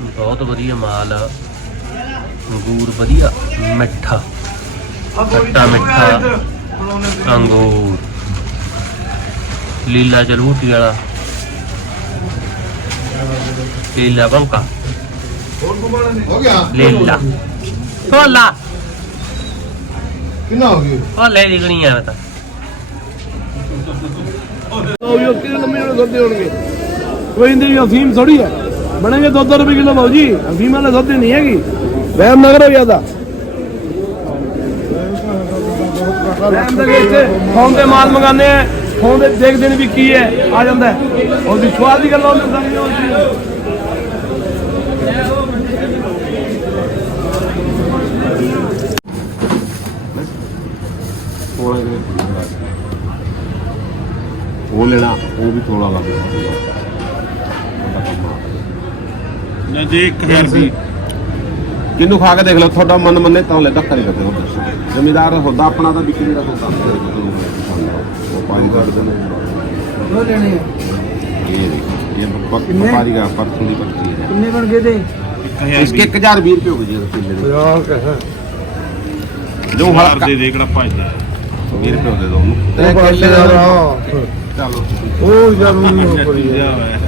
ਬਹੁਤ ਵਧੀਆ ਮਾਲ ਆ ਅੰਗੂਰ ਵਧੀਆ ਮਿੱਠਾ ਖੱਟਾ ਮਿੱਠਾ ਅੰਗੂਰ। ਲੀਲਾ ਚਲੂਟੀ ਵਾਲਾ। ਲੀਲਾ ਬੰਕਾ ਹੋ ਗਿਆ ਲੀਲਾ। ਕੋਲਾ ਕਿੰਨਾ ਹੋ ਗਿਆ? ਕੋਲੇ ਦੀ ਗਣੀ ਆ ਬਤਾ ਉਹ ਯੋ ਕਿੰਨੇ ਲੰਮੇ ਹੋਣਗੇ? ਕੋਈ ਇੰਦੀ ਅਫੀਮ ਥੋੜੀ ਹੈ ਬਣਾਂਗੇ ਦੋ ਰੁਪਏ ਕਿਲੋ ਭਾਉ ਜੀ। ਅਸੀਂ ਮਾਲਾ ਸੌਦੇ ਨਹੀਂ ਹੈਗੀ। ਵਹਿਮ ਨਗਰ ਹੋ ਜਾਂਦਾ ਵਹਿਮ ਦੇ ਵਿੱਚ ਫੋਨ ਤੇ ਮਾਲ ਮੰਗਾਨੇ ਆ। ਫੋਨ ਤੇ ਦੇਖਦੇ ਨੇ ਵੀ ਕੀ ਹੈ। ਆ ਜਾਂਦਾ। ਉਹ ਵਿਸ਼ਵਾਸ ਦੀ ਗੱਲ ਹੋ ਜਾਂਦੀ ਹੈ ਉਹ ਲੈਣਾ, ਉਹ ਵੀ ਥੋੜਾ ਲੱਗਦਾ ਨਾ ਜੀ 1000 ਰੁਪਏ ਖਾ ਕੇ ਦੇਖ ਲਓ ਤੁਹਾਡਾ ਮਨ ਮੰਨੇ ਤਾਂ ਲੈ ਧੱਕਾ ਨਹੀਂ ਕਰਦੇ ਜ਼ਮੀਦਾਰ ਹੁੰਦਾ ਆਪਣਾ ਤਾਂ ਵਿਕਰੀ ਦਾ ਹੁੰਦਾ। ਉਹ ਪਾਣੀ ਕੱਢਦੇ ਨੇ ਉਹ ਲੈਣੇ ਇਹ ਦੇਖੋ ਇਹ ਵਪਾਰੀ ਦਾ ਪਰਸੋਂ ਦੀ ਪਰਚੀ ਹੈ। ਕਿੰਨੇ ਬਣ ਗਏ ਤੇ? इसके एक हजार बीस रुपये हो गए जो हर दे दे कड़ा पाँच दे बीस रुपये दे दो चलो ओ यार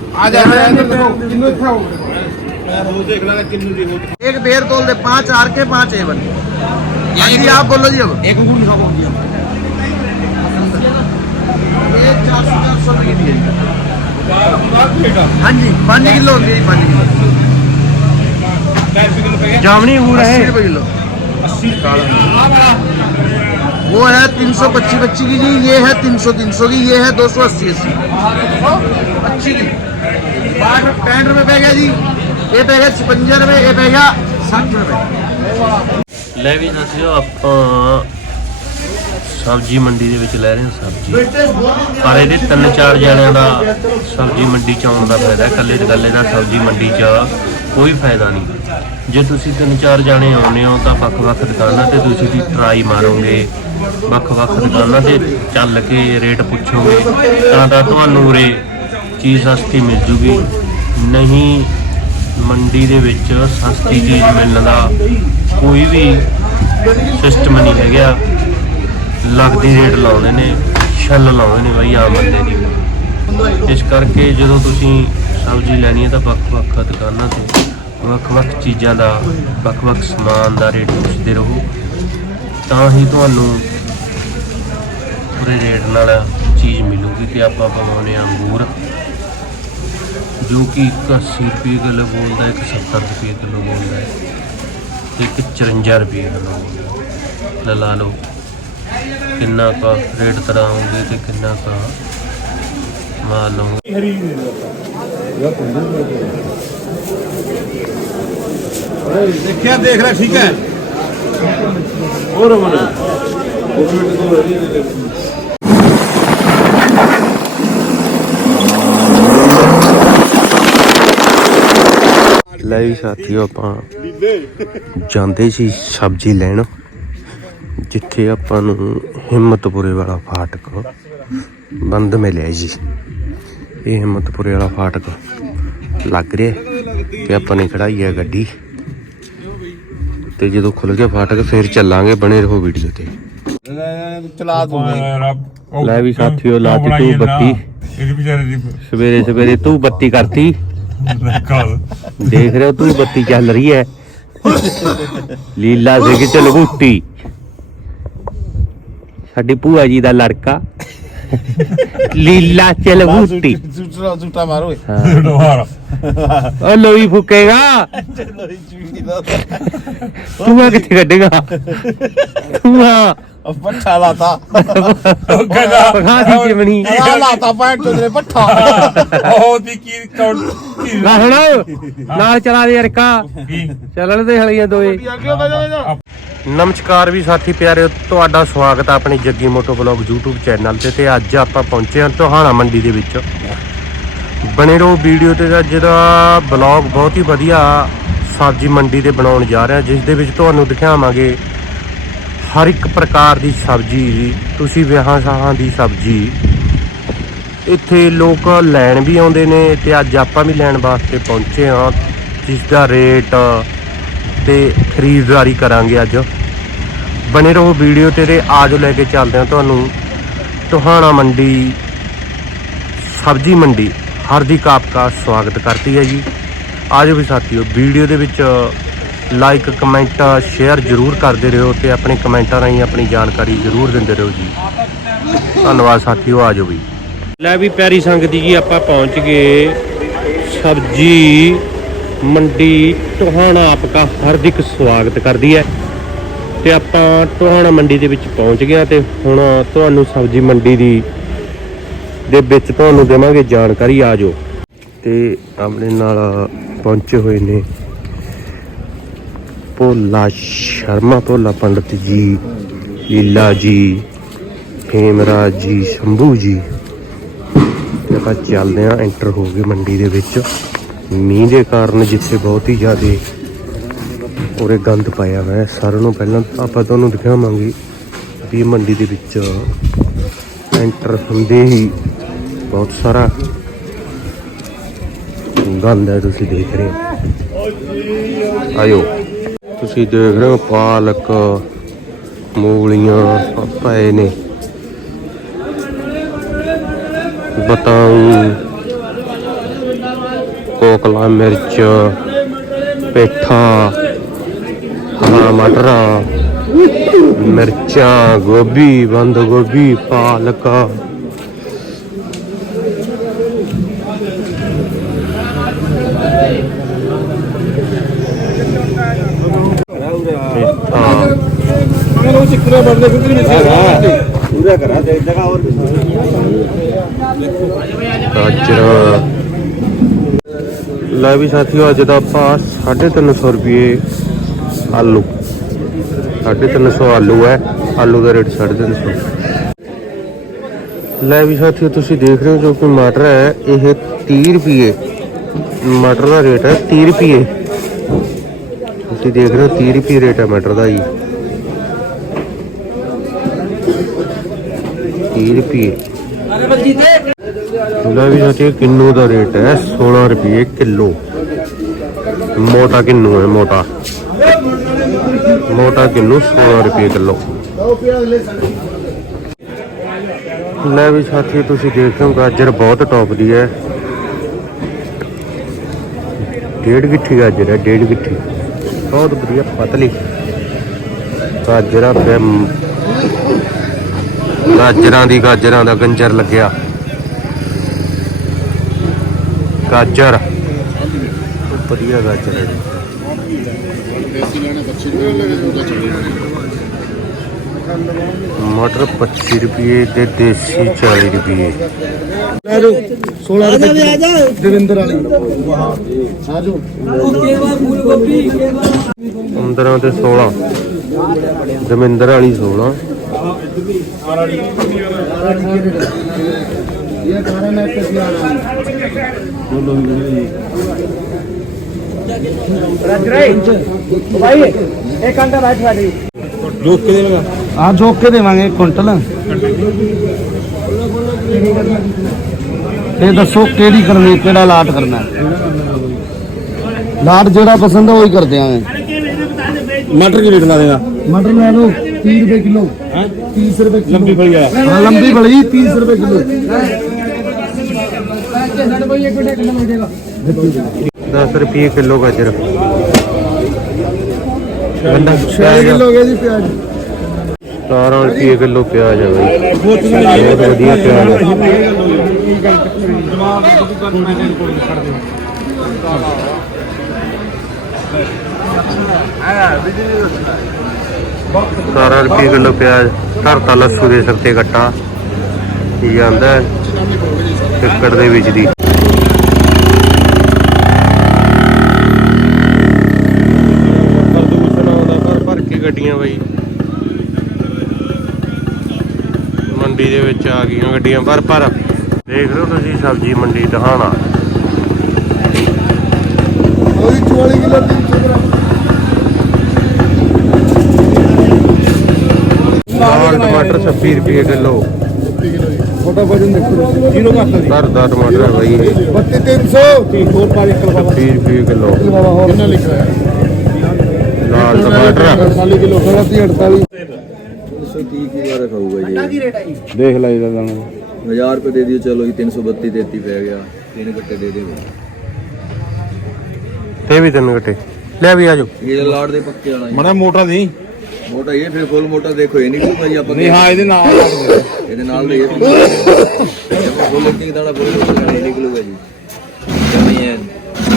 आ जा इधर देखो किन्नू था वो देख लेना किन्नू जी वो एक बेर तोल दे पांच आर के पांच एवन हाँ जी आप बोलो जी अब एक गुण खाओ ये चार सौ चार सौ रुपये की है हाँ जी पाँच किलो होगी जी पाँच किलो ਜਾਮਣੀ ਅੰਗੂਰ अस्सी ਹੈ रुपये किलो वो है तीन सौ पच्चीस पच्चीस की जी ये है तीन सौ तीन सौ की ये है दो सौ अस्सी अस्सी पच्चीस की ਲੈ ਵੀ ਦੱਸਿਓ ਆਪਾਂ ਸਬਜ਼ੀ ਮੰਡੀ ਦੇ ਵਿੱਚ ਲੈ ਰਹੇ ਹਾਂ ਸਬਜ਼ੀ। ਪਰ ਇਹਦੇ ਤਿੰਨ ਚਾਰ ਜਣਿਆਂ ਦਾ ਸਬਜ਼ੀ ਮੰਡੀ ਚ ਆਉਣ ਦਾ ਫਾਇਦਾ, ਇਕੱਲੇ ਇਕੱਲੇ ਦਾ ਸਬਜ਼ੀ ਮੰਡੀ ਚ ਕੋਈ ਫਾਇਦਾ ਨਹੀਂ। ਜੇ ਤੁਸੀਂ ਤਿੰਨ ਚਾਰ ਜਾਣੇ ਆਉਨੇ ਹੋ ਤਾਂ ਵੱਖ-ਵੱਖ ਦੁਕਾਨਾਂ ਤੇ ਤੁਸੀਂ ਵੀ ਟਰਾਈ ਮਾਰੋਗੇ। ਵੱਖ-ਵੱਖ ਦੁਕਾਨਾਂ ਤੇ ਚੱਲ ਕੇ ਰੇਟ ਪੁੱਛੋਗੇ ਤਾਂ ਤਾਂ ਤੁਹਾਨੂੰ ਰੇ ਚੀਜ਼ ਸਸਤੀ ਮਿਲ ਜੂਗੀ। ਨਹੀਂ, ਮੰਡੀ ਦੇ ਵਿੱਚ ਸਸਤੀ ਚੀਜ਼ ਮਿਲਣ ਦਾ ਕੋਈ ਵੀ ਸਿਸਟਮ ਨਹੀਂ ਹੈਗਾ। ਲੱਗਦੀ ਰੇਟ ਲਾਉਂਦੇ ਨੇ, ਛੱਲ ਲਾਉਂਦੇ ਨੇ ਬਈ ਆਮ ਬੰਦੇ ਦੀ। ਇਸ ਕਰਕੇ ਜਦੋਂ ਤੁਸੀਂ ਸਬਜ਼ੀ ਲੈਣੀ ਹੈ ਤਾਂ ਵੱਖ-ਵੱਖ ਦੁਕਾਨਾਂ ਤੇ ਵੱਖ-ਵੱਖ ਚੀਜ਼ਾਂ ਦਾ, ਵੱਖ-ਵੱਖ ਸਮਾਨ ਦਾ ਰੇਟ ਪੁੱਛਦੇ ਰਹੋ। ਤਾਂ ਹੀ ਤੁਹਾਨੂੰ ਪੂਰੇ ਰੇਟ ਨਾਲ ਚੀਜ਼ ਮਿਲੂਗੀ ਤੇ ਆਪਾਂ ਪਵਾਉਣੇ ਆ ਅੰਗੂਰ। ਜੋ ਕਿ 81 ਰੁਪਏ ਕਿਲੋ ਬੋਲਦਾ ਇੱਕ 70 ਰੁਪਏ ਕਿਲੋ ਬੋਲਦਾ ਹੈ ਤੇ ਇੱਕ 54 ਰੁਪਏ ਕਿਲੋ ਬੋਲਦਾ ਲਾ ਲਓ ਕਿੰਨਾ ਕਾ ਰੇਟ ਤਰਾਉਂਗੇ ਤੇ ਕਿੰਨਾ ਕਾ ਮਾਲ ਲਵਾਂਗੇ ਦੇਖਿਆ ਦੇਖ ਰਿਹਾ ਠੀਕ ਹੈ। ਹੋਰ ਮਨ ਲੈ ਵੀ ਸਾਥੀਓ ਆਪਾਂ ਜਾਂਦੇ ਸੀ ਸਬਜ਼ੀ ਲੈਣ ਜਿੱਥੇ ਆਪਾਂ ਨੂੰ ਹਿੰਮਤਪੁਰੇ ਵਾਲਾ ਫਾਟਕ ਬੰਦ ਮਿਲਿਆ ਜੀ। ਇਹ ਹਿੰਮਤਪੁਰੇ ਵਾਲਾ ਫਾਟਕ ਲੱਗ ਰਿਹਾ ਤੇ ਆਪਾਂ ਨੇ ਖੜਾਈ ਹੈ ਗੱਡੀ। ਤੇ ਜਦੋਂ ਖੁੱਲ ਗਿਆ ਫਾਟਕ ਫਿਰ ਚੱਲਾਂਗੇ ਬਣੇ ਰਹੋ ਵੀਡੀਓ ਤੇ। ਚਲਾ ਦੂੰਗੇ। ਲੈ ਵੀ ਸਾਥੀਓ ਲਾਤੀ ਤੂੰ ਬੱਤੀ। ਸਵੇਰੇ ਸਵੇਰੇ ਤੂੰ ਬੱਤੀ ਕਰਤੀ। ਨਿਕਾਲ ਦੇਖ ਰਹੇ ਹੋ ਤੁਸੀਂ ਬੱਤੀ ਚੱਲ ਰਹੀ ਹੈ। ਲੀਲਾ ਸਿੰਘ ਚਲਗੂਟੀ ਸਾਡੀ ਭੂਆ ਜੀ ਦਾ ਲੜਕਾ। ਲੀਲਾ ਚਲਗੂਟੀ ਸੁਟਰਾ ਸੁਟਾ ਮਾਰੋ ਦੁਬਾਰਾ। ਓ ਲੋਈ ਫੁਕੇਗਾ। ਲੋਈ ਚੂੜੀ ਦਾ। ਤੂੰ ਆ ਕਿੱਥੇ ਕੱਢੇਗਾ? ਤੂੰ ਆ। ਪੱਠਾ ਲਾਤਾ। ਗਦਾ ਪਖਾ ਦੀ ਜਿਮਣੀ। ਲਾਤਾ ਪੈਂਟ ਤੇ ਪੱਠਾ। ਉਹ ਦੀ ਕੀ ਕੌਣ ਨਾ ਹੁਣ ਨਾਲ ਚਲਾ ਦੇ ਯਾਰ ਕਾ? ਚੱਲਣ ਦੇ ਹਲੀਆਂ ਦੋਏ। ਨਮਸਕਾਰ ਵੀ ਸਾਥੀ ਪਿਆਰਿਓ ਤੁਹਾਡਾ ਸਵਾਗਤ ਹੈ ਆਪਣੇ Jaggi moto blog YouTube channel ਤੇ ਤੇ ਅੱਜ ਆਪਾਂ ਪਹੁੰਚੇ ਹਾਂ ਟੋਹਾਣਾ ਮੰਡੀ ਦੇ ਵਿੱਚ। ਬਣੇ ਰਹੋ ਵੀਡੀਓ ਤੇ ਅੱਜ ਦਾ ਬਲੌਗ ਬਹੁਤ ਹੀ ਵਧੀਆ ਸਬਜ਼ੀ ਮੰਡੀ ਤੇ ਬਣਾਉਣ ਜਾ ਰਿਹਾ ਜਿਸ ਦੇ ਵਿੱਚ ਤੁਹਾਨੂੰ ਦਿਖਾਵਾਂਗੇ ਹਰ ਇੱਕ ਪ੍ਰਕਾਰ ਦੀ ਸਬਜ਼ੀ ਤੁਸੀਂ ਵਿਆਹਾਂ ਸ਼ਾਹਾਂ ਦੀ ਸਬਜ਼ੀ ਇੱਥੇ ਲੋਕ ਲੈਣ ਵੀ ਆਉਂਦੇ ਨੇ ਤੇ ਅੱਜ ਆਪਾਂ ਵੀ ਲੈਣ ਵਾਸਤੇ ਪਹੁੰਚੇ ਹਾਂ, ਜਿਸ ਦਾ ਰੇਟ ਤੇ ਖਰੀਦਦਾਰੀ ਕਰਾਂਗੇ ਅੱਜ। ਬਣੇ ਰਹੋ ਵੀਡੀਓ ਤੇ ਤੇ ਆਜੋ ਲੈ ਕੇ ਚੱਲਦੇ ਹਾਂ ਤੁਹਾਨੂੰ। ਟੋਹਾਣਾ ਮੰਡੀ, ਸਬਜ਼ੀ ਮੰਡੀ, ਹਾਰਦਿਕ ਆਪਕਾ ਸਵਾਗਤ ਕਰਦੀ ਹੈ ਜੀ। ਆਜੋ ਵੀ ਸਾਥੀਓ, ਵੀਡੀਓ ਦੇ ਵਿੱਚ ਲਾਈਕ ਕਮੈਂਟ ਸ਼ੇਅਰ ਜ਼ਰੂਰ ਕਰਦੇ ਰਹੋ ਤੇ ਆਪਣੇ ਕਮੈਂਟਾਂ ਰਾਹੀਂ ਆਪਣੀ ਜਾਣਕਾਰੀ ਜ਼ਰੂਰ ਦਿੰਦੇ ਰਹੋ ਜੀ। ਧੰਨਵਾਦ ਸਾਥੀਓ, ਆਜੋ ਵੀ। ਲੈ ਵੀ ਪਿਆਰੀ ਸੰਗਤੀ ਜੀ, ਆਪਾਂ ਪਹੁੰਚ ਗਏ। ਸਬਜੀ, ਮੰਡੀ, ਟੋਹਾਣਾ ਆਪਕਾ ਹਾਰਦਿਕ ਸਵਾਗਤ ਕਰਦੀ ਹੈ। ਤੇ ਆਪਾਂ ਟੋਹਾਣਾ ਮੰਡੀ ਦੇ ਵਿੱਚ ਪਹੁੰਚ ਗਏ ਹਾਂ ਤੇ ਹੁਣ ਤੁਹਾਨੂੰ ਸਬਜੀ ਮੰਡੀ ਦੀ, ਦੇ ਵਿੱਚ ਤੁਹਾਨੂੰ ਦੇਵਾਂਗੇ ਜਾਣਕਾਰੀ, ਆ ਜਾਓ। ਤੇ ਆਪਣੇ ਨਾਲ ਪਹੁੰਚੇ ਹੋਏ ਨੇ ਭੋਲਾ ਸ਼ਰਮਾ, ਭੋਲਾ ਪੰਡਤ ਜੀ, ਲੀਲਾ ਜੀ, ਹੇਮਰਾਜ ਜੀ, ਸ਼ੰਭੂ ਜੀ। ਤੇ ਆਪਾਂ ਚੱਲਦੇ ਆਂ ਐਂਟਰ ਹੋ ਗਏ ਮੰਡੀ ਦੇ ਵਿੱਚ। ਮੀਂਹ ਦੇ ਕਾਰਨ ਜਿੱਥੇ ਬਹੁਤ ਹੀ ਜ਼ਿਆਦਾ ਉਰੇ ਗੰਦ ਪਾਇਆ ਹੋਇਆ ਸਾਰਿਆਂ ਨੂੰ ਪਹਿਲਾਂ ਆਪਾਂ ਤੁਹਾਨੂੰ ਦਿਖਾਵਾਂਗੇ ਵੀ ਮੰਡੀ ਦੇ ਵਿੱਚ ਐਂਟਰ ਹੁੰਦੇ ਹੀ ਬਹੁਤ ਸਾਰਾ ਗੰਦ ਹੈ, ਤੁਸੀਂ ਦੇਖ ਰਹੇ ਹੋ। ਆਇਓ। ਤੁਸੀਂ ਦੇਖ ਰਹੇ ਹੋ ਪਾਲਕ, ਮੂਲੀਆਂ ਪਏ ਨੇ। ਬਤਾਉ ਕੋਕਲਾ ਮਿਰਚ ਪੇਠਾ ਹਰਾ ਮਟਰ ਮਿਰਚਾਂ ਗੋਭੀ ਬੰਦ ਗੋਭੀ ਪਾਲਕ ਪੇਠਾ ਗਾਜਰ ਲੈ ਵੀ ਸਾਥੀਓ, ਅੱਜ ਦਾ ਆਪਾਂ 350 ਰੁਪਏ ਆਲੂ। 350 ਆਲੂ ਹੈ। ਆਲੂ ਦਾ ਰੇਟ 350 ਲੈ ਵੀ ਸਾਥੀਓ, ਤੁਸੀਂ ਦੇਖ ਰਹੇ ਹੋ ਜੋ ਕਿ ਮਟਰ ਹੈ, ਇਹ 30 ਰੁਪਏ। ਮਟਰ ਦਾ ਰੇਟ ਹੈ 30 ਰੁਪਏ। ਤੁਸੀਂ ਦੇਖ ਰਹੇ ਹੋ 30 ਰੁਪਏ ਰੇਟ ਹੈ ਮਟਰ ਦਾ ਜੀ। 30 ਰੁਪਏ। ਲੈ ਵੀ ਸਾਥੀਓ ਕਿੰਨੂ ਦਾ ਰੇਟ ਹੈ? 16 ਰੁਪਏ ਕਿਲੋ। ਮੋਟਾ ਕਿੰਨੂ ਹੈ? ਮੋਟਾ। ਮੋਟਾ ਕਿੰਨੂ? 16 ਰੁਪਏ ਕਿਲੋ। ਲੈ ਵੀ ਸਾਥੀ, ਤੁਸੀਂ ਦੇਖ ਰਹੇ ਹੋ ਗਾਜਰ ਬਹੁਤ ਟੌਪ ਦੀ ਹੈ। ਡੇਢ ਗਿੱਠੀ ਗਾਜਰ ਹੈ, ਡੇਢ ਗਿੱਠੀ। ਬਹੁਤ ਵਧੀਆ ਪਤਲੀ। ਗਾਜਰਾਂ ਪੇ ਗਾਜਰਾਂ ਦੀ ਗਾਜਰਾਂ ਦਾ ਗੰਜਰ ਲੱਗਿਆ। ਗਾਜਰ ਵਧੀਆ ਗਾਜਰ ਹੈ ਮਟਰ 25 ਰੁਪਏ ਤੇ ਦੇਸੀ 40 ਰੁਪਏ 16 ਰੁਪਏ ਦਵਿੰਦਰ ਵਾਲੀ ਆਜੋ 15 ਤੇ 16 ਦਮਿੰਦਰ ਵਾਲੀ 16 ਇਹ ਕਾਰਨ ਹੈ ਕਿ ਬੋਲੋ ਜੀ ਭਾਈ ਇੱਕ ਘੰਟਾ ਬੈਠ ਸਾਡੀ ਜੋਕ ਕੇ ਦੇਵਾਂਗਾ ਆ ਜੋਕ ਕੇ ਦੇਵਾਂਗੇ ਕੁਇੰਟਲ ਤੇ ਦੱਸੋ ਕਿਹੜੀ ਕਰਨੀ ਕਿਹੜਾ ਲਾਟ ਕਰਨਾ ਲਾਟ ਜਿਹੜਾ ਪਸੰਦ ਹੈ ਉਹੀ ਕਰਦੇ ਆਵੇਂ ਮਟਰ ਮਟਰ ਲੈ ਲਓ ਰੁਪਏ ਕਿਲੋ ਲੰਬੀ ਬੜੀ ਆ ਰੁਪਏ ਕਿਲੋ ਗਾਜਰ ਗੰਡਾ छह किलो हो गया जी प्याज 17 ਰੁਪਏ ਕਿਲੋ ਪਿਆਜ਼ ਹੈ ਬਾਈ ਬਹੁਤ ਵਧੀਆ ਪਿਆਜ਼ ਹੈ 17 ਰੁਪਏ ਕਿਲੋ ਪਿਆਜ਼ ਧਰਤਾ ਲੱਸੂ ਦੇ ਸਿਰ ਤੇ ਕੱਟਾ ਕੀ ਜਾਂਦਾ ਟਿੱਕੜ ਦੇ ਵਿੱਚ ਦੀ ਗੱਡੀਆਂ ਬਾਈ। ਮੰਡੀ ਦੇ ਵਿੱਚ ਆ ਗਈਆਂ ਗੱਡੀਆਂ ਪਰ ਪਰ ਦੇਖ ਰਹੇ ਤੁਸੀਂ ਸਬਜ਼ੀ ਮੰਡੀ ਦਹਾਣਾ ਉਹਦੀ ਟਮਾਟਰ 26 ਰੁਪਏ ਕਿਲੋ। ਛੋਟਾ ਵਜਨ ਦੇਖੋ ਜੀਰੋ ਘੱਟ ਦੀ ਦਰ ਦਰ ਟਮਾਟਰ ਹੈ ਭਾਈ 32300 300 ਰੁਪਏ ਕਿਲੋ। ਕਿਲੋ ਕਿੰਨਾ ਲਿਖ ਹੈ ਖਾਲਸਾ ਬਾਰਡਰ ਕਿਲੋ 48 130 ਕੀ ਵਾਰ ਖਾਊਗਾ ਜੀ? ਕੀ ਰੇਟ ਹੈ ਜੀ? ਦੇਖ ਲੈ ਇਹਦਾ ਤੁਹਾਨੂੰ। 1000 ਰੁਪਏ ਦੇ ਦਿਓ ਚਲੋ ਜੀ 332 ਦੇਤੀ ਪੈ ਗਿਆ। ਤਿੰਨ ਗੱਟੇ ਦੇ ਦਿਓ। ਤੇ ਵੀ ਤਿੰਨ ਗੱਟੇ। ਲੈ ਵੀ ਆਜੋ ਇਹ ਲਾੜ ਦੇ ਪੱਕੇ ਵਾਲਾ ਮਣਾ ਮੋਟਾ ਦੀ ਮੋਟਾ ਇਹ ਫਿਰ ਫੁੱਲ ਮੋਟਾ ਦੇਖੋ ਇਹ ਨਹੀਂ ਕੋਈ ਆਪਾਂ ਨਹੀਂ ਹਾਂ ਇਹਦੇ ਨਾਲ ਇਹਦੇ ਨਾਲ ਦੇ ਇਹ ਫੁੱਲ ਇੱਕ ਦਾਣਾ ਫੁੱਲ ਨਿਕਲੂਗਾ ਜੀ। ਜਮੀ ਹੈ।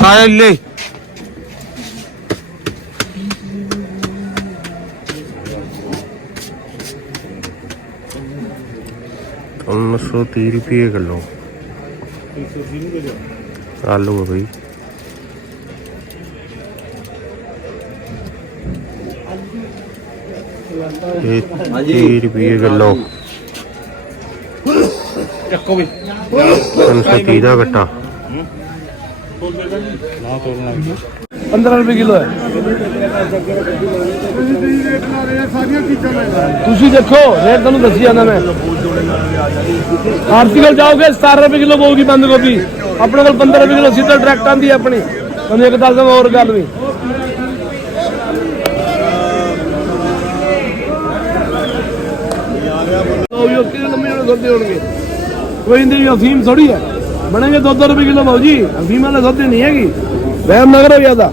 ਆ ਲੈ। उन्नीस सौ तीस रुपये किलो आलू है भाई ये तीस रुपये किलो तीन सौ तीस का कट्टा पंद्रह रुपए किलो है ਤੁਸੀਂ ਦੇਖੋ ਰੇਟ ਤੁਹਾਨੂੰ ਦੱਸੀ ਜਾਂਦਾ ਮੈਂ। ਆਰਟੀਕਲ ਜਾਓਗੇ 17 ਰੁਪਏ ਕਿਲੋ ਪਊਗੀ ਬੰਦ ਗੋਭੀ। ਆਪਣੇ ਕੋਲ 15 ਰੁਪਏ ਕਿਲੋ ਸਿੱਧਾ ਡਾਇਰੈਕਟ ਆਂਦੀ ਆਪਣੀ। ਤੁਹਾਨੂੰ ਇੱਕ ਦੱਸ ਹੋਰ ਗੱਲ ਵੀ। ਕੋਈ ਇੰਦੀ ਅਫੀਮ ਥੋੜੀ ਹੈ। ਬਣਾਂਗੇ 2-2 ਰੁਪਏ ਕਿਲੋ ਭਾਉ ਜੀ। ਅਫੀਮ ਵਾਲਾ ਸੌਦੇ ਨਹੀਂ ਹੈਗੀ। ਵਹਿਮ ਨਗਰ ਹੋ ਜਾਂਦਾ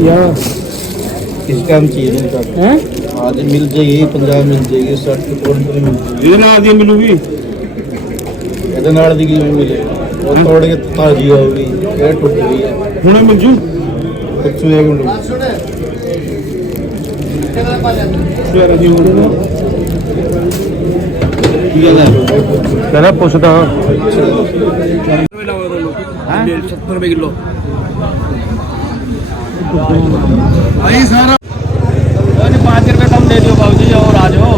ਯਾ किस टाइम चाहिए ਹੈ आज मिल जाएगी पंजाब मिल जाएगी साठ की पौन मिल ਇਹਦੇ ਨਾਲ ਦੀ ਮਿਲੂਗੀ ਇਹਦੇ ਨਾਲ ਦੀ ਕਿਵੇਂ ਮਿਲੇ ਉਹ ਥੋੜੀ ਜਿਹੀ ਤਾਜ਼ੀ ਹੋਊਗੀ ਇਹ ਟੁੱਟ ਗਈ ਹੈ ਹੁਣੇ ਮਿਲ ਜੂ ਕੁਛ ਵੀ ਮਿਲੂ ਪਿਆਰਾ ਜੀ ਹੁਣ ਕੀ ਗੱਲ ਹੈ कहना पुछदा सत्तर रुपए किलो भाई सारा पाँच रुपये कम दे दियो बाबू जी और आ जाओ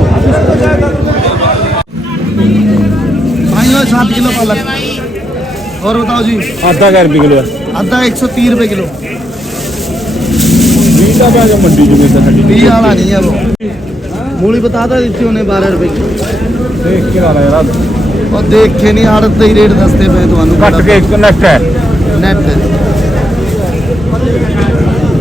भाई और सात किलो पालक और बताओ जी आधा क्या रुपये किलो है आधा एक सौ तीन रुपये किलो बीस का क्या मंडी जो मेरे बीस वाला नहीं है वो मूली बता था दी उन्हें बारह रुपये की देख के आना यार और देख के नहीं आड़त ही रेट दसते पे तो कट के नेट है नेट है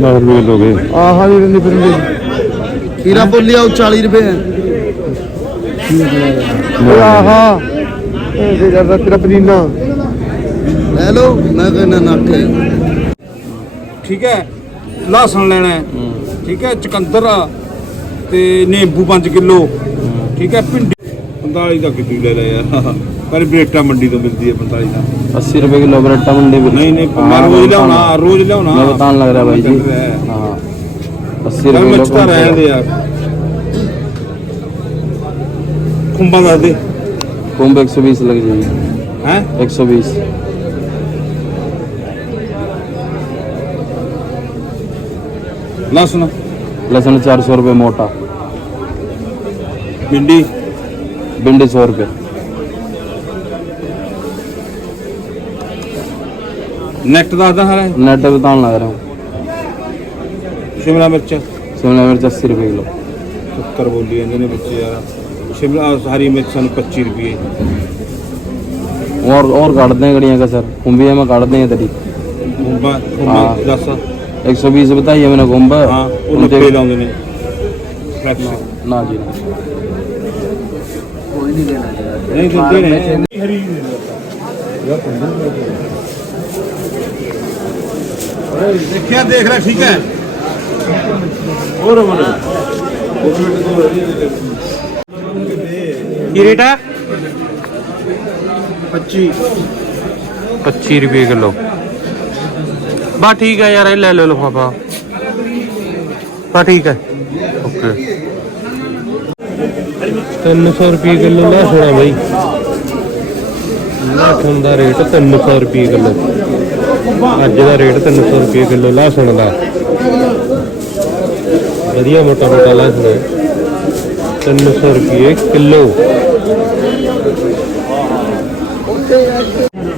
ਨਾਲ ਮੇਲ ਹੋ ਗਏ। ਜੀ ਰੰਦੀ ਫਿਰੰਦੀ। ਹੀਰਾ ਬੋਲੀ ਆਉ 40 ਰੁਪਏ। ਹੈ ਆਹਾ। ਇਹ ਦੇ ਜਰਦਾ ਤੇਰਾ ਪਨੀਨਾ ਲੈ ਲੋ ਮੈਂ ਕਹਿੰਦਾ ਨਾਕੇ ਠੀਕ ਹੈ ਲਸਣ ਲੈਣਾ ਠੀਕ ਹੈ ਚਕੰਦਰ ਤੇ ਨਿੰਬੂ 5 ਕਿਲੋ। ਠੀਕ ਹੈ ਭਿੰਡੀ। 45 ਦਾ ਕਿਲੋ ਲੈ ਲੈ ਯਾਰ। ਪਰ ਬਰੇਟਾ ਮੰਡੀ ਤੋਂ ਮਿਲਦੀ ਹੈ 45 ਦਾ अस्सी रुपए किलो बरट्टा मंडी में ਨਹੀਂ ਨਹੀਂ ਮੈਂ ਰੋਜ਼ ਲਿਆਉਣਾ ਰੋਜ਼ ਲਿਆਉਣਾ मैं बताने लग रहा भाई जी हाँ हाँ अस्सी ਚੱਲ रुपए ਮੱਛ ਤਾਂ किलो ਰਹਿਣ ਦੇ ਯਾਰ ਖੁੰਬਾਂ ਦੱਸ ਦੇ कुंभ एक सौ बीस लग जाएगी ਹੈ एक सौ बीस ਲਸਣ लहसुन चार सौ रुपये मोटा ਭਿੰਡੀ भिंडी सौ रुपये ਨੈਕਟ ਦੱਸਦਾ ਸਾਰਾ नेट बताने लग रहा हूँ ਸ਼ਿਮਲਾ ਮਿਰਚ शिमला मिर्च अस्सी रुपये किलो 70 ਬੋਲੀ ਜਾਂਦੇ ਨੇ ਬੱਚੇ ਯਾਰ ਸ਼ਿਮਲਾ ਹਰੀ ਮਿਰਚ ਸਾਨੂੰ 25 ਰੁਪਏ और और काट दें गड़िया का सर कुंभिया में काट दें तरी ਗੁੰਬਾ ਹਾਂ। ਦੱਸ एक सौ बीस बताइए मैंने कुंभ ਹਾਂ ਉਹ 90 ਲਾਉਂਦੇ ਨੇ ਫਲੈਕਸ ना जी ना ਨਹੀਂ ਦਿੰਦੇ ਨੇ ਦੇਖਿਆ ਦੇਖ ਲੈ ਠੀਕ ਹੈ। ਕੀ ਰੇਟ ਹੈ? 25 25 ਰੁਪਏ ਕਿਲੋ। ਬਾ ਠੀਕ ਹੈ ਯਾਰ ਇਹ ਲੈ ਲਓ ਲਫਾਫਾ। ਬਾ ਠੀਕ ਹੈ। ਓਕੇ। 300 ਰੁਪਏ ਕਿਲੋ ਨਾ ਸੁਣਾ ਬਈ। ਲਸਣ ਦਾ ਰੇਟ 300 ਰੁਪਏ ਕਿਲੋ। ਅੱਜ ਦਾ ਰੇਟ 300 ਰੁਪਏ ਕਿਲੋ ਲਸਣ ਦਾ ਵਧੀਆ ਮੋਟਾ ਮੋਟਾ ਲਸਣ ਹੈ 300 ਰੁਪਏ ਕਿਲੋ।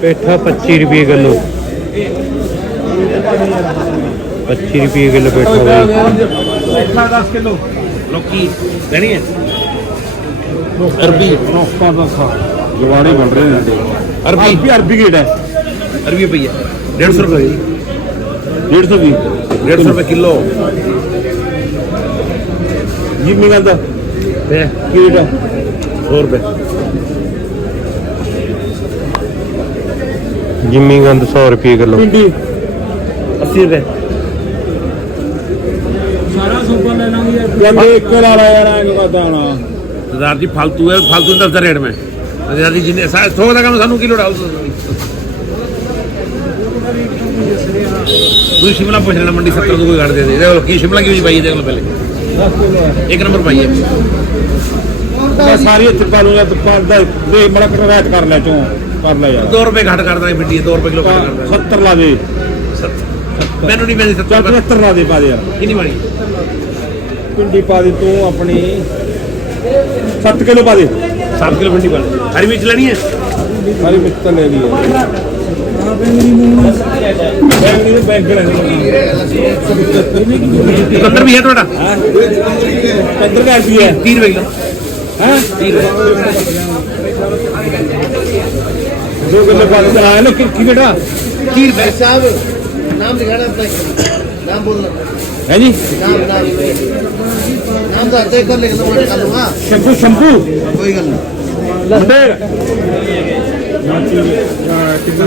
ਪੇਠਾ 25 ਰੁਪਏ ਕਿਲੋ। 25 ਰੁਪਏ ਕਿਲੋ ਪੇਠਾ ਬਈ। 10 ਕਿਲੋ। ਲੋਕੀ ਲੈਣੀ ਹੈ? ਅਰਬੀ। ਨੋਕਾ ਦਾ ਖਾ ਜਵਾੜੇ ਬਣ ਰਹੇ ਨੇ। ਅਰਬੀ। ਅਰਬੀ ਅਰਬੀ अरबी पई है डेढ़ सौ रुपये डेढ़ सौ की डेढ़ सौ रुपये किलो जी मैं कहता की रेट है सौ रुपये जिम्मी गंद सौ रुपये किलो भिंडी अस्सी रुपये ਕਹਿੰਦੇ ਇੱਕ ਵਾਲਾ ਯਾਰ ਆ ਕੇ ਵਧਾਣਾ ਸਰਦਾਰ ਜੀ ਫालतू ਹੈ ਫालतू ਦਾ ਰੇਟ ਮੈਂ ਸਰਦਾਰ ਜੀ ਜਿੰਨੇ 100 ਦਾ ਕੰਮ ਸਾਨੂੰ ਕੀ ਲੋੜ ਆਉਂਦਾ ਤੁਸੀਂ ਸ਼ਿਮਲਾ ਪੁੱਛ ਲੈਣਾ ਮੰਡੀ 70 ਤੋਂ ਕੋਈ ਘੱਟ ਦੇ ਦੇ। ਦੇਖੋ ਕੀ ਸ਼ਿਮਲਾ ਕੀ ਪਾਈ ਹੈ ਦੇਖ ਲਓ ਪਹਿਲੇ? ਇੱਕ ਨੰਬਰ ਪਾਈ ਹੈ। ਸਾਰੀ ਇੱਥੇ ਪਾ ਲੂੰਗਾ ਤੇ ਪਾ ਦਾ ਦੇ ਮੜਾ ਕਟਵਾਇਤ ਕਰ ਲੈ ਚੋਂ ਕਰ ਲੈ ਯਾਰ। 2 ਰੁਪਏ ਘੱਟ ਕਰਦਾ ਹੈ ਬਿੱਡੀ 2 ਰੁਪਏ ਕਿਲੋ ਘੱਟ ਕਰਦਾ 70 ਲਾ ਦੇ। ਮੈਨੂੰ ਨਹੀਂ ਮਿਲਦੀ ਚੱਲ 70 75 ਲਾ ਦੇ ਪਾ ਦੇ ਯਾਰ। ਕਿੰਨੀ ਬਣੀ ਭਿੰਡੀ ਪਾ ਦੇ ਤੂੰ ਆਪਣੀ। 7 ਕਿਲੋ ਪਾ ਦੇ। 7 ਕਿਲੋ ਭਿੰਡੀ ਬਣ ਹਰੀ ਮਿਰਚ ਲੈਣੀ ਹੈ? ਸਾਰੀ ਮਿਰਚ ਤਾਂ ਲੈ ਲਈ ਹੈ। ਪੱਤਰ ਵੀ ਹੈ ਤੁਹਾਡਾ? ਪੱਤਰਕਾਰ ਵੀ ਹੈ। 30 ਰੁਪਏ ਕਿਲੋ ਹਾਂ? 30 ਰੁਪਏ ਜੋ ਗੱਲੇ ਬਾਤ ਆਇਆ ਨਾ ਕਿ ਕਿਹੜਾ 30 ਰੁਪਏ ਸਾਹਿਬ ਨਾਮ ਦਿਖਾਣਾ ਨਾਮ ਬੋਲਣਾ ਹੈ ਜੀ? ਨਾਮ ਦਾ। ਤੇ ਕਰ ਲਿਖ ਲਵਾਂ ਕਰ ਲਵਾਂ ਸ਼ੰਪੂ ਸ਼ੰਪੂ ਕੋਈ ਗੱਲ ਨਹੀਂ। ਮੁੰਡੇ ਬਾਕੀ ਕਿੰਨਾ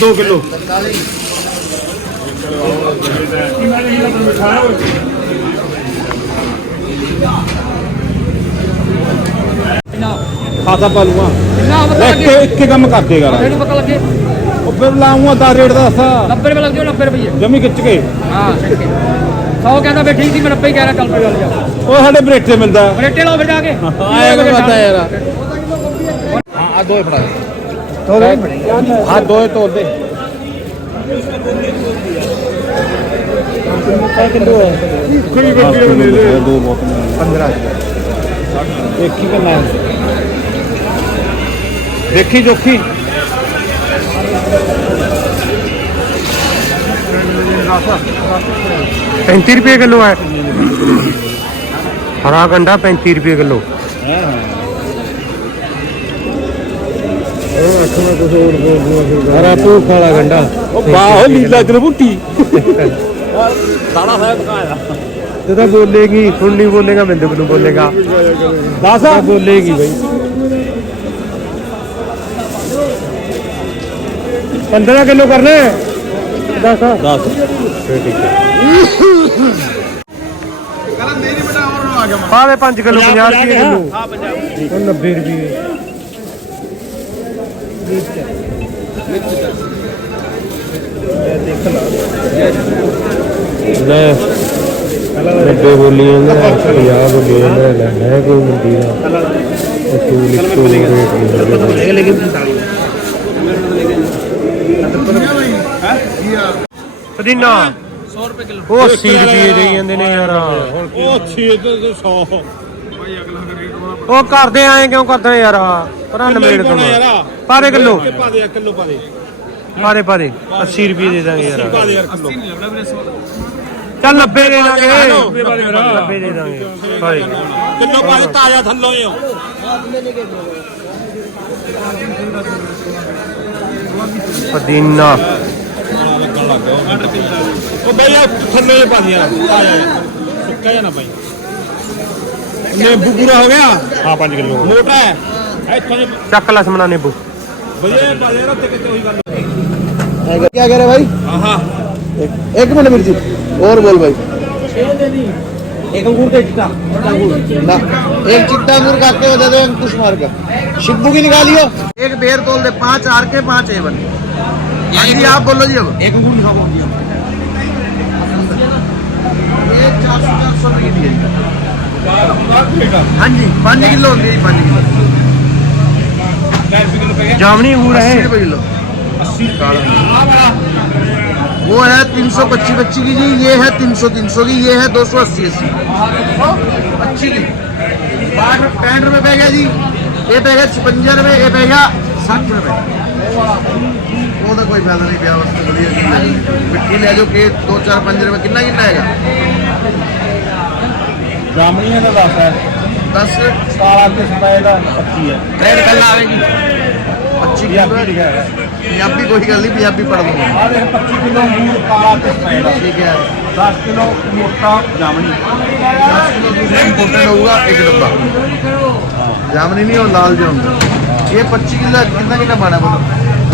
ਦੋ ਕਿਲੋ ਕਿੰਨਾ ਨਹੀਂ। ਮਿਠਾਇਆ ਹੋਇਆ ਖਾਤਾ ਪਾਲੂਆ ਕਿੰਨਾ ਪਤਾ ਲੱਗੇ? ਇੱਕ ਕੰਮ ਕਰਦੇ ਦੇਗਾ ਤੈਨੂੰ ਪਤਾ ਲੱਗੇ? ਉਹ ਫਿਰ ਲਾਉਂਗਾ ਦਾ ਰੇਟ ਦਾ ਦੱਸ। 90 ਰੁਪਏ ਲੱਗ ਜਾਓ 90 ਰੁਪਏ ਜਮੀ ਖਿੱਚ ਕੇ। ਹਾਂ 100 ਕਹਿੰਦਾ ਠੀਕ ਸੀ ਮੈਂ 90 ਹੀ ਕਹਿ ਰਿਹਾ ਚੱਲ ਪਈ ਗੱਲ ਜਾ। ਉਹ ਸਾਡੇ ਬਰੇਟੇ ਮਿਲਦਾ। ਰੇਟੇ ਲਾਓ ਫਿਰ ਜਾ ਕੇ। ਆਇਆ ਕਰ ਪਤਾ ਯਾਰ। ਹਾਂ ਆ ਦੋਏ ਫੜਾ ਤੋਲੇ। ਹਾਂ ਦੋਏ ਤੋਲ ਦੇ। ਕਿਲੋ ਹੈ ਕੋਈ ਗੱਡੀ ਦੇ ਦੋ ਬੋਤਲ 15 ਦੇਖੀ ਕਿੰਨਾ ਦੇਖੀ ਜੋਖੀ। 35 ਰੁਪਏ ਕਿਲੋ ਹੈ। ਹਰਾ ਗੰਡਾ 35 ਰੁਪਏ ਕਿਲੋ। ਉਹ ਅੱਖਾਂ ਬੋਲੇਗੀ ਹੁਣ ਨਹੀਂ ਬੋਲੇਗਾ ਮਿੰਦੇ ਨੂੰ ਬੋਲੇਗਾ। ਦੱਸ ਬੋਲੇਗੀ ਬਈ। 15 ਕਿਲੋ ਕਰਨਾ ਹੈ। 10 ਫਿਰ ਠੀਕ ਹੈ ਕਹਿੰਦਾ ਮੇਰੀ ਬੇਟਾ ਹੋਰ ਆ ਗਿਆ ਪਾਵੇ 5 ਕਿਲੋ 50 ਰੁਪਏ। ਕਿਲੋ ਹਾਂ 50 ਠੀਕ 90 ਰੁਪਏ ਦੇਖ ਲਾ ਲੈ ਨੱਬੇ ਬੋਲੀ ਜਾਂਦਾ 50 ਬੋਲੀ ਜਾਂਦਾ ਲੈ ਮੈਂ ਕੋਈ ਮੰਦੀ ਦਾ ਤੂੰ ਲਿਖੋ ਰੇਟ ਲੇਕਿਨ 45 ਹੈ? ਪਦੀਨਾ। 100 ਰੁਪਏ ਕਿਲੋ। ਉਹ 80 ਰੁਪਏ ਦੇਈ ਜਾਂਦੇ ਨੇ ਯਾਰ। ਉਹ 6 ਤੇ 100 ਉਹ ਕਰਦੇ ਆਏ ਕਿਉਂ ਕਰਦੇ ਯਾਰ? ਪਰਾਂ ਨਵੇੜ ਤੋਂ ਪਾ ਦੇ ਕਿਲੋ ਪਾ ਦੇ ਕਿਲੋ ਪਾ ਦੇ। ਪਾ ਦੇ ਪਾ ਦੇ। 80 ਰੁਪਏ ਦੇ ਦਾਂਗੇ ਯਾਰ। ਪਾ ਦੇ ਯਾਰ ਕਿਲੋ। ਚੱਲ 90 ਦੇ ਦਾਂਗੇ। 90 ਦੇ ਦਾਂਗੇ। ਭਾਈ। ਕਿਲੋ ਪਾ ਦੇ ਤਾਜ਼ਾ ਥੱਲੋਂ ਹੀ ਪਦੀਨਾ। ਉਹ ਬਈ ਆ ਥੱਲੇ ਹੀ ਪਾ ਦੇ ਯਾਰ ਤਾਜ਼ਾ ਸੁੱਕਾ ਜਾਂ ਨਾ ਭਾਈ ਨਿੰਬੂ ਪੂਰਾ ਹੋ ਗਿਆ ਹਾਂ 5 ਕਿਲੋ ਮੋਟਾ ਹੈ ਇੱਥੋਂ ਦੇ ਚੱਕ ਲਸਮਣਾ ਨਿੰਬੂ ਵਧੀਆ ਪਾ ਦੇ ਯਾਰ ਉੱਤੇ ਕਿਤੇ ਉਹੀ ਗੱਲ क्या कह रहे भाई ਆਹਾ एक मिनट मिर्ची और बोल भाई ਇੱਕ ਅੰਗੂਰ ਦੇ ਟਿੱਕਾ ना एक चिट्टा अंगूर का के दे दो अंकुश मार का शिब्बू की निकालियो एक बेर तोल दे पांच आर के पांच एवन हाँ हाँ जी आप बोलो एक हाँ? जी पानी किलो किलो। जामनी अंगूर है। अस्सी किलो। वो है तीन सौ पच्चीस पच्चीस की जी ये है तीन सौ तीन सौ की ये है दो सौ अस्सी अस्सी। अच्छी की। पैंठ रुपए पै गया जी। ये पै गया छपंजा रुपए ये पै गया साठ रुपए। ਉਹਦਾ ਕੋਈ ਫਾਇਦਾ ਨਹੀਂ ਪਿਆ ਉਸ ਵਧੀਆ ਚੀਜ਼ ਲੈ ਲਓ ਮਿੱਟੀ ਲੈ ਜਾਓ ਕਿ 2 4 5 ਰੁਪਏ ਕਿੰਨਾ ਕਿੰਨਾ ਹੈਗਾ? ਜਾਮਣੀਆਂ ਦਾ 10 ਹੈ। 10 17 ਤੇ 27 ਦਾ 25 ਹੈ। ਰੇਟ ਪਹਿਲਾਂ ਆਵੇਗੀ 25 ਕਿਲੋ ਹੈ ਪੰਜਾਬੀ ਕੋਈ ਗੱਲ ਨਹੀਂ ਪੰਜਾਬੀ ਪੜ ਲਓ। ਆ ਦੇਖ 25 ਕਿਲੋ ਮੂਲ ਕਾਲਾ ਤੇ ਸਫੈਦ ਠੀਕ ਹੈ। 10 ਕਿਲੋ ਮੋਟਾ ਜਾਮਣੀ। 10 ਕਿਲੋ ਇੰਪੋਰਟਡ ਹੋਊਗਾ ਇੱਕ ਡੱਬਾ ਜਾਮਣੀ ਨਹੀਂ ਉਹ ਲਾਲ ਜਾਮਣੀ ਇਹ 25 ਕਿਲੋ ਕਿੰਨਾ ਕਿੰਨਾ ਪਾਣਾ ਬੋਲੋ?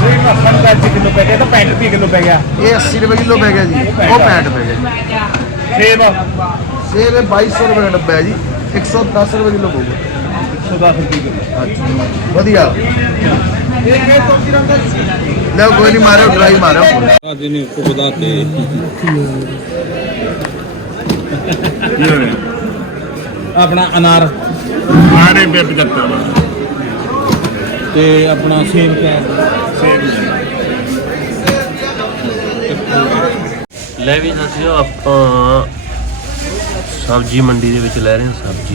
ਇਹ ਮੱਖਣ ਦਾ 1 ਕਿਲੋ ਪੈ ਗਿਆ ਤਾਂ 35 ਕਿਲੋ ਪੈ ਗਿਆ। ਇਹ 80 ਰੁਪਏ ਕਿਲੋ ਪੈ ਗਿਆ ਜੀ ਉਹ 65 ਰੁਪਏ ਗਿਆ ਜੀ। ਸੇਬ। ਸੇਬ ਇਹ 2200 ਰੁਪਏ ਦਾ ਡੱਬਾ ਹੈ ਜੀ 110 ਰੁਪਏ ਕਿਲੋ ਪਊਗਾ। 110 ਰੁਪਏ ਕਿਲੋ। ਅੱਛਾ ਵਧੀਆ। ਲਓ ਕੋਈ ਨਹੀਂ ਮਾਰੋ ਡਰਾਈ ਮਾਰੋ ਅੱਜ ਨਹੀਂ ਖੁਦਾ ਤੇ ਆਪਣਾ ਅਨਾਰ। ਆਰੇ 75 ਤੇ ਆਪਣਾ ਸੇਬ ਕਿਆ ਲੈ ਵੀ ਦੱਸਿਓ ਆਪਾਂ ਸਬਜ਼ੀ ਮੰਡੀ ਦੇ ਵਿੱਚ ਲੈ ਰਹੇ ਹਾਂ ਸਬਜ਼ੀ।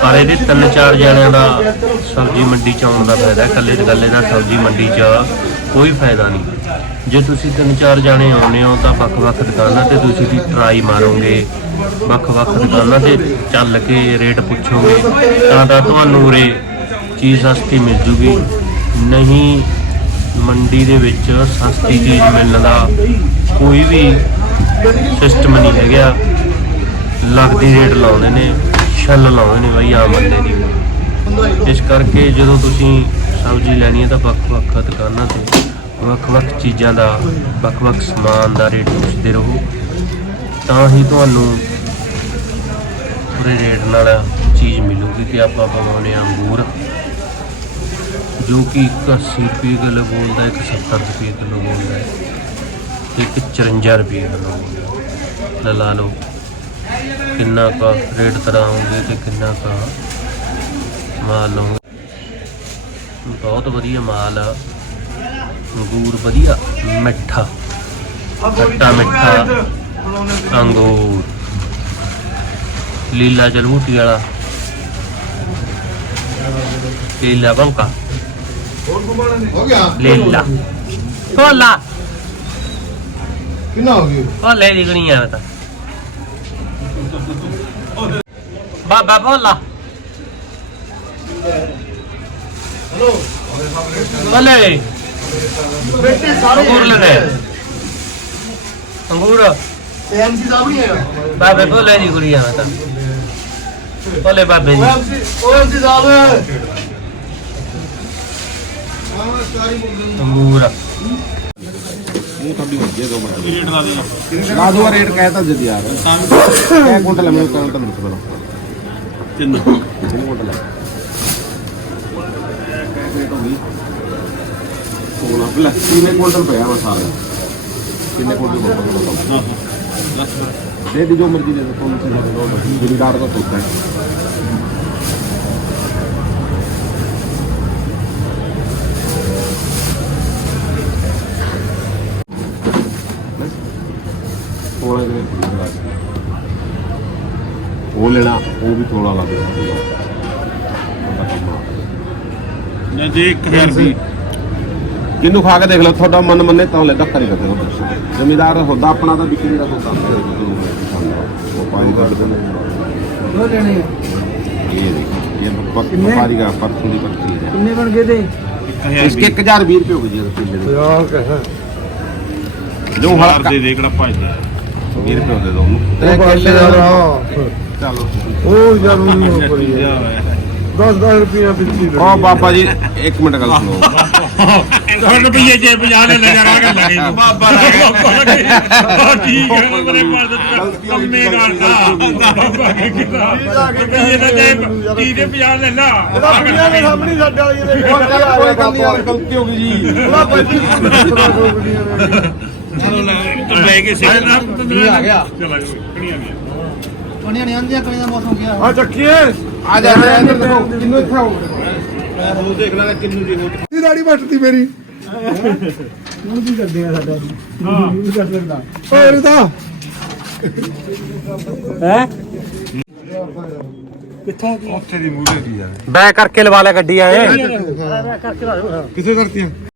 ਪਰ ਇਹਦੇ ਤਿੰਨ ਚਾਰ ਜਣਿਆਂ ਦਾ ਸਬਜ਼ੀ ਮੰਡੀ ਚ ਆਉਣ ਦਾ ਫਾਇਦਾ, ਇਕੱਲੇ ਇਕੱਲੇ ਦਾ ਸਬਜ਼ੀ ਮੰਡੀ ਚ ਕੋਈ ਫਾਇਦਾ ਨਹੀਂ। ਜੇ ਤੁਸੀਂ ਤਿੰਨ ਚਾਰ ਜਣੇ ਆਉਨੇ ਹੋ ਤਾਂ ਵੱਖ-ਵੱਖ ਦੁਕਾਨਾਂ ਤੇ ਤੁਸੀਂ ਵੀ ਟਰਾਈ ਮਾਰੋਗੇ। ਵੱਖ-ਵੱਖ ਦੁਕਾਨਾਂ ਤੇ ਚੱਲ ਕੇ ਰੇਟ ਪੁੱਛੋਗੇ, ਤਾਂ ਤਾਂ ਤੁਹਾਨੂੰ ਉਰੇ ਚੀਜ਼ ਸਸਤੀ ਮਿਲ ਜੂਗੀ। ਨਹੀਂ ਮੰਡੀ ਦੇ ਵਿੱਚ ਸਸਤੀ ਚੀਜ਼ ਮਿਲਣ ਦਾ ਕੋਈ ਵੀ ਸਿਸਟਮ ਨਹੀਂ ਹੈਗਾ। ਲੱਗਦੀ ਰੇਟ ਲਾਉਂਦੇ ਨੇ, ਛੱਲ ਲਾਉਂਦੇ ਨੇ ਬਈ, ਆਮ ਬੰਦੇ ਦੀ। ਇਸ ਕਰਕੇ ਜਦੋਂ ਤੁਸੀਂ ਸਬਜ਼ੀ ਲੈਣੀ ਹੈ ਤਾਂ ਵੱਖ-ਵੱਖ ਦੁਕਾਨਾਂ ਤੇ ਵੱਖ-ਵੱਖ ਚੀਜ਼ਾਂ ਦਾ, ਵੱਖ-ਵੱਖ ਸਮਾਨ ਦਾ ਰੇਟ ਪੁੱਛਦੇ ਰਹੋ। ਤਾਂ ਹੀ ਤੁਹਾਨੂੰ ਪੂਰੇ ਰੇਟ ਨਾਲ ਚੀਜ਼ ਮਿਲੂਗੀ ਕਿ ਆਪਾਂ ਪਵਾਉਣੇ ਆ ਅੰਗੂਰ। ਜੋ ਕਿ ਇੱਕ 80 ਰੁਪਏ ਕਿਲੋ ਬੋਲਦਾ, ਇੱਕ 70 ਰੁਪਏ ਕਿਲੋ ਬੋਲਦਾ ਹੈ ਤੇ ਇੱਕ 54 ਰੁਪਏ ਕਿਲੋ ਬੋਲਦਾ ਲੈ ਲਾ ਲਓ, ਕਿੰਨਾ ਕਾ ਰੇਟ ਤਰਾਉਂਗੇ ਤੇ ਕਿੰਨਾ ਕਾ ਮਾਲ ਲਓਗੇ। ਬਹੁਤ ਵਧੀਆ ਮਾਲ ਆ, ਅੰਗੂਰ ਵਧੀਆ, ਮਿੱਠਾ, ਖੱਟਾ ਮਿੱਠਾ ਅੰਗੂਰ। ਲੀਲਾ ਜਲੂਟੀ ਵਾਲਾ, ਲੀਲਾ ਬੰਕਾ और घुमाना नहीं हो गया ले ला तो ला कितना हो गया और ले ली नहीं है बता बाबा बोला हेलो बोले बेटे सारे अंगूर लेने अंगूर एमसी साहब नहीं है बाबे बोले नहीं गुड़िया बता बोले बाबे जी ओएमसी साहब ਅੰਗੂਰ ਮੂੰਹ ਥੋੜੀ ਵੱਜੀ ਦੋ ਮਿੰਟ ਰੇਟ ਲਾ ਦੇ ਲਾ ਦੋ ਰੇਟ ਕਹਿ ਤਾਂ ਜਦ ਯਾਰ। ਕਹਿ ਕੁੰਟਲ ਮੈਨੂੰ ਕਹਿ ਤਾਂ ਮੈਨੂੰ ਪਤਾ ਤਿੰਨ। ਤਿੰਨ ਕੁੰਟਲ ਹੈ। ਹੋ ਸੋਨਾ ਪਲੱਸ ਕਿੰਨੇ ਕੁੰਟਲ ਪਿਆ ਵਾ ਸਾਰਾ? ਕਿੰਨੇ ਕੁੰਟਲ ਬੋਲਦਾ ਦੇ ਦੀ ਜੋ ਮਰਜ਼ੀ ਦੇ ਦੋ ਤੁਹਾਨੂੰ ਦੋ ਜ਼ਿਮੀਦਾਰ ਦਾ ਸੌਦਾ ਹੈ। ਥੋੜਾ ਜਿਹਾ ਉਹ ਲੈਣਾ ਉਹ ਵੀ ਥੋੜਾ ਲੱਗ ਰਿਹਾ ਨਾ ਜੇ 1000 ਰੁਪਏ ਕਿੰਨੂੰ ਖਾ ਕੇ ਦੇਖ ਲਓ ਤੁਹਾਡਾ ਮਨ ਮੰਨੇ ਤਾਂ ਲੈ ਧੱਕਾ ਨਹੀਂ ਕਰਦੇ ਉਹ ਦੱਸੋ ਜ਼ਮੀਦਾਰ ਹੁੰਦਾ ਆਪਣਾ ਤਾਂ ਵਿਕਰੀ ਦਾ ਸੌਦਾ ਹੁੰਦਾ ਹੈ, ਜਦੋਂ ਪਸੰਦ ਆ। ਉਹ ਪਾਣੀ ਕੱਢ ਦਿੰਦੇ दो लेने हैं ਇਹ ਦੇਖ ਇਹ ਵਪ- ਵਪਾਰੀ ਦਾ ਪਰਸੋਂ ਦੀ ਪਰਚੀ ਹੈ कितने बन गए थे 1000 इसके 1020 रुपए हो गए किले दे 20 ਰੁਪਏ ਹੁੰਦੇ ਦੋ। ਉਹਨੂੰ ਉਹ ਬਾਕੀ ਯਾਰ ਆਹ, ਚਲੋ। ਉਹ ਯਾਰ ਉਹ ਬੜੀ ਹੈ 10 10 ਰੁਪਏ ਪਿੱਛੇ ਉਹ ਬਾਬਾ ਜੀ ਇੱਕ ਮਿੰਟ ਗੱਲ ਸੁਣੋ। ਰੁਪਏ ਜੇ 50 ਲੈ ਲੈ ਜਾਣਾ ਗੱਲ ਲੱਗੇ। ਬਾਬਾ ਠੀਕ ਹੈ ਮੇਰੇ ਪਾਸ ਕੰਮੇ ਕਰਦਾ ਬਾਬਾ ਕਿਤਾ ਰੁਪਏ ਦਾ ਜੇ 30 ਦੇ 50 ਲੈ ਲਾ। ਇਹਦਾ ਦੁਨੀਆ ਦੇ ਸਾਹਮਣੇ ਹੀ ਸਾਡੇ ਵਾਲੀ ਦੇ ਕੋਈ ਗੱਲ ਨਹੀਂ ਯਾਰ ਗਲਤੀ ਹੋ ਗਈ ਜੀ। ਉਹਦਾ ਪੈਸੇ ਬੈ ਕੇ ਸਿੱਖ ਲੈਣਾ। ਆ ਗਿਆ। ਚਲਾ ਜੀ ਕਣੀਆਂ ਵੀ ਪਣੀਆਂ ਨਹੀਂ ਆਂਦੀਆਂ ਕਣੀ ਦਾ ਮੌਸਮ ਗਿਆ ਆ ਚੱਕੀਏ। ਆ ਜਾ ਇੱਧਰ ਦੇਖੋ ਕਿੰਨੂ ਇੱਥੇ ਆਓ। ਉਹ ਦੇਖ ਲੈ ਕਿੰਨੂ ਜੀ ਹੋ ਦੀ ਦਾੜੀ ਵੱਟਦੀ ਮੇਰੀ। ਹੁਣ ਕੀ ਕਰਦੇ ਆ ਸਾਡਾ? ਹਾਂ। ਕੀ ਕਰ ਸਕਦਾ? ਓਏ ਰਦਾ। ਹੈ? ਕਿੱਥੋਂ ਉੱਥੇ ਦੀ ਮੂਹਰੇ ਦੀ ਆ। ਬੈ ਕਰਕੇ ਲਵਾ ਲੈ ਗੱਡੀ ਆਏ ਕਿਸੇ ਕਰਤੀ ਆ